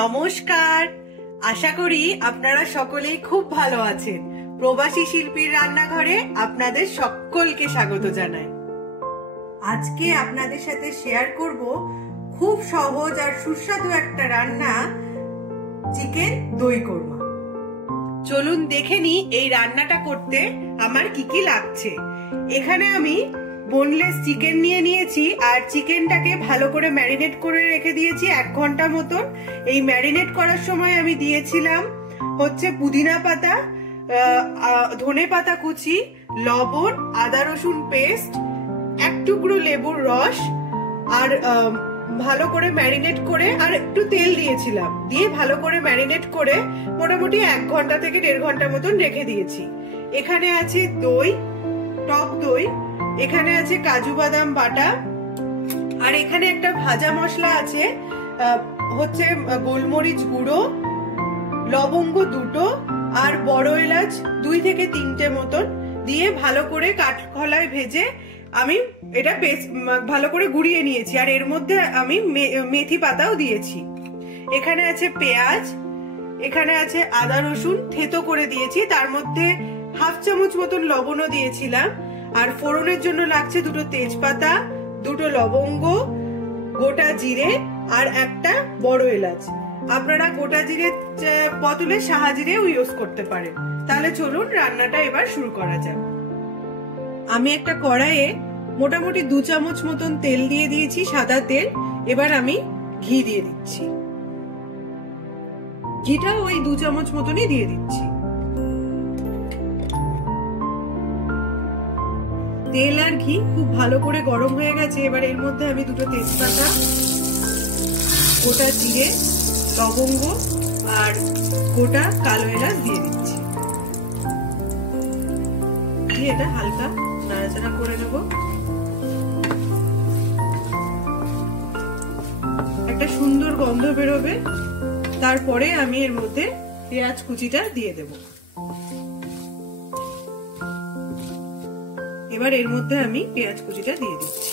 নমস্কার, আশা করি আপনারা সকলেই খুব ভালো আছেন। প্রবাসী শিল্পীর রান্নাঘরে আপনাদের সকলকে স্বাগত জানাই। আজকে আপনাদের সাথে শেয়ার করব খুব সহজ আর সুস্বাদু একটা রান্না, চিকেন দই কোরমা। চলুন দেখে নিই এই রান্নাটা করতে আমার কি কি লাগছে। এখানে আমি বোনলেস চিকেন নিয়ে নিয়েছি আর চিকেনটাকে ভালো করে ম্যারিনেট করে রেখে দিয়েছি 1 ঘন্টা মতন। এই ম্যারিনেট করার সময় আমি দিয়েছিলাম হচ্ছে পুদিনা পাতা, ধনে পাতা কুচি, লবণ, আদা রসুন পেস্ট, 1 টুকরো লেবুর রস আর ভালো করে ম্যারিনেট করে আর একটু তেল দিয়েছিলাম, দিয়ে ভালো করে ম্যারিনেট করে মোটামুটি 1 ঘন্টা থেকে 1.5 ঘন্টা মতন রেখে দিয়েছি। এখানে আছে দই, টক দই, এখানে আছে কাজু বাদাম বাটা, আর এখানে একটা ভাজা মশলা আছে হচ্ছে গোলমরিচ গুঁড়ো, লবঙ্গ 2টো আর বড় এলাচ 2 থেকে 3টে মতন দিয়ে ভালো করে কাঠখোলায় ভেজে আমি এটা ভালো করে গুঁড়িয়ে নিয়েছি। আর এর মধ্যে আমি মেথি পাতাও দিয়েছি। এখানে আছে পেঁয়াজ, এখানে আছে আদা রসুন থেতো করে দিয়েছি, তার মধ্যে 1/2 চামচ মতন লবণও দিয়েছিলাম। আর ফোড়নের জন্য লাগছে 2টো তেজপাতা, 2টো লবঙ্গ, গোটা জিরে আর একটা বড় এলাচ। আপনারা গোটা জিরে বদলে সাহাজিরেও ইউজ করতে পারেন। তাহলে চলুন রান্নাটা এবার শুরু করা যাক। আমি একটা কড়াইয়ে মোটামুটি 2 চামচ মতন তেল দিয়ে দিয়েছি, সাদা তেল। এবার আমি ঘি দিয়ে দিচ্ছি, ঘিটা ওই 2 চামচ মতনই দিয়ে দিচ্ছি। তেল আর ঘি খুব ভালো করে গরম হয়ে গেছে। এবার এর মধ্যে আমি 2টো তেজপাতা, গোটা জিরে, লবঙ্গ আর গোটা কালো এলাচ দিয়ে দিচ্ছি। দিয়ে এটা হালকা নাড়াচাড়া করে নেব। একটা সুন্দর গন্ধ বেরোবে, তারপরে আমি এর মধ্যে পেঁয়াজ কুচিটা দিয়ে দেব। এবার এর মধ্যে আমি পেঁয়াজ কুচিটা দিয়ে দিচ্ছি।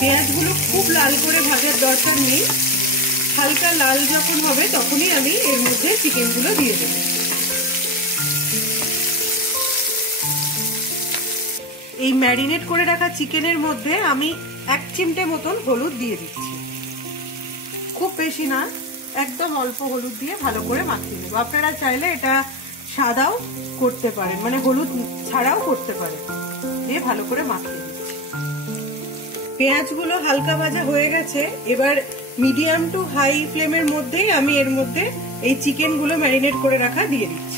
পেঁয়াজগুলো খুব লাল করে ভাজার দরকার নেই, হালকা লাল যখন হবে তখনই আমি এর মধ্যে চিকেনগুলো দিয়ে দেব। এই ম্যারিনেট করে রাখা চিকেনের মধ্যে আমি 1 চিমটে মতন হলুদ দিয়ে দিচ্ছি। খুব বেশি না, একদম অল্প হলুদ দিয়ে ভালো করে মাখিয়ে নেব। আপনারা চাইলে এটা সাদাও করতে পারেন, মানে হলুদ ছাড়াও করতে পারেন। দিয়ে ভালো করে মাখিয়ে দিচ্ছি। পেঁয়াজগুলো হালকা ভাজা হয়ে গেছে। এবার মিডিয়াম টু হাই ফ্লেমের মধ্যেই আমি এর মধ্যে এই চিকেনগুলো ম্যারিনেট করে রাখা দিয়ে দিচ্ছি।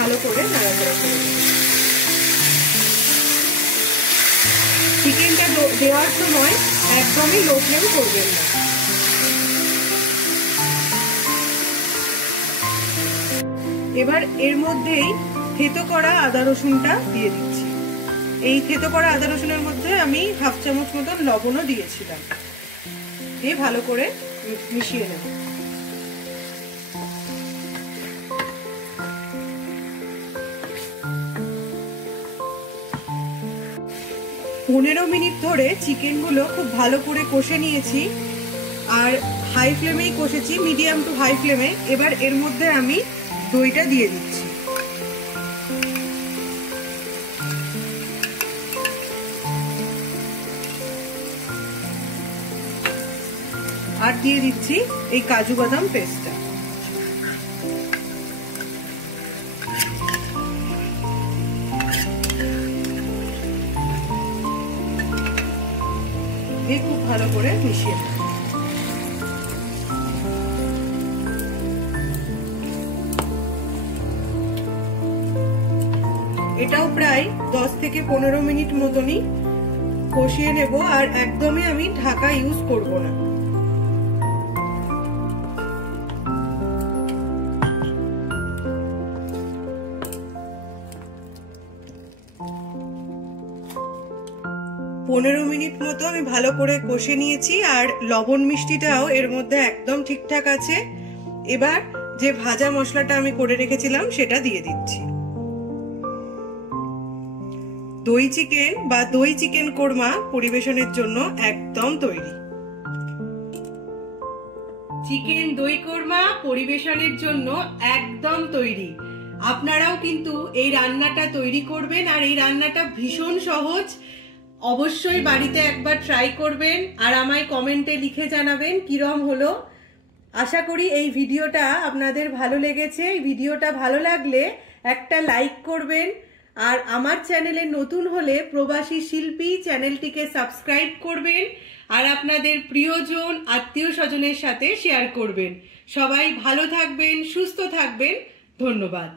ভালো করে নাড়াচাড়া করে চিকেনটা দেওয়ার সময় একদমই লো ফ্লেম করবেন না। এবার এর মধ্যেই থেতো করা আদা রসুনটা দিয়ে দিচ্ছি। এই থেতো করা আদা রসুনের মধ্যে আমি 1/2 চামচ মতন লবণও দিয়েছিলাম। দিয়ে ভালো করে মিশিয়ে নেব। পনেরো মিনিট ধরে চিকেনগুলো খুব ভালো করে কষে নিয়েছি, আর হাই ফ্লেমেই কষেছি, মিডিয়াম টু হাই ফ্লেমে। এবার এর মধ্যে আমি দইটা দিয়ে দিচ্ছি। আর দিয়ে দিচ্ছি এই কাজু বাদাম পেস্টটা। খুব ভালো করে মিশিয়ে দেব। এটাও প্রায় 10 থেকে 15 মিনিট মতনই কষিয়ে নেব। আর একদমই আমি ঢাকা ইউজ করব না। পনেরো মিনিট মতন আমি ভালো করে কষে নিয়েছি, আর লবণ মিষ্টিটাও এর মধ্যে একদম ঠিকঠাক আছে। এবার যে ভাজা মশলাটা আমি করে রেখেছিলাম সেটা দিয়ে দিচ্ছি। দই চিকেন বা দই চিকেন কোরমা পরিবেশনের জন্য একদম তৈরি। চিকেন দই কোরমা পরিবেশনের জন্য একদম তৈরি। আপনারাও কিন্তু এই রান্নাটা তৈরি করবেন, আর এই রান্নাটা ভীষণ সহজ। অবশ্যই বাড়িতে একবার ট্রাই করবেন আর আমায় কমেন্টে লিখে জানাবেন কিরম হলো। আশা করি এই ভিডিওটা আপনাদের ভালো লেগেছে। এই ভিডিওটা ভালো লাগলে একটা লাইক করবেন, আর আমার চ্যানেলে নতুন হলে প্রবাসী শিল্পী চ্যানেলটিকে সাবস্ক্রাইব করবেন, আর আপনাদের প্রিয়জন আত্মীয় স্বজনের সাথে শেয়ার করবেন। সবাই ভালো থাকবেন, সুস্থ থাকবেন। ধন্যবাদ।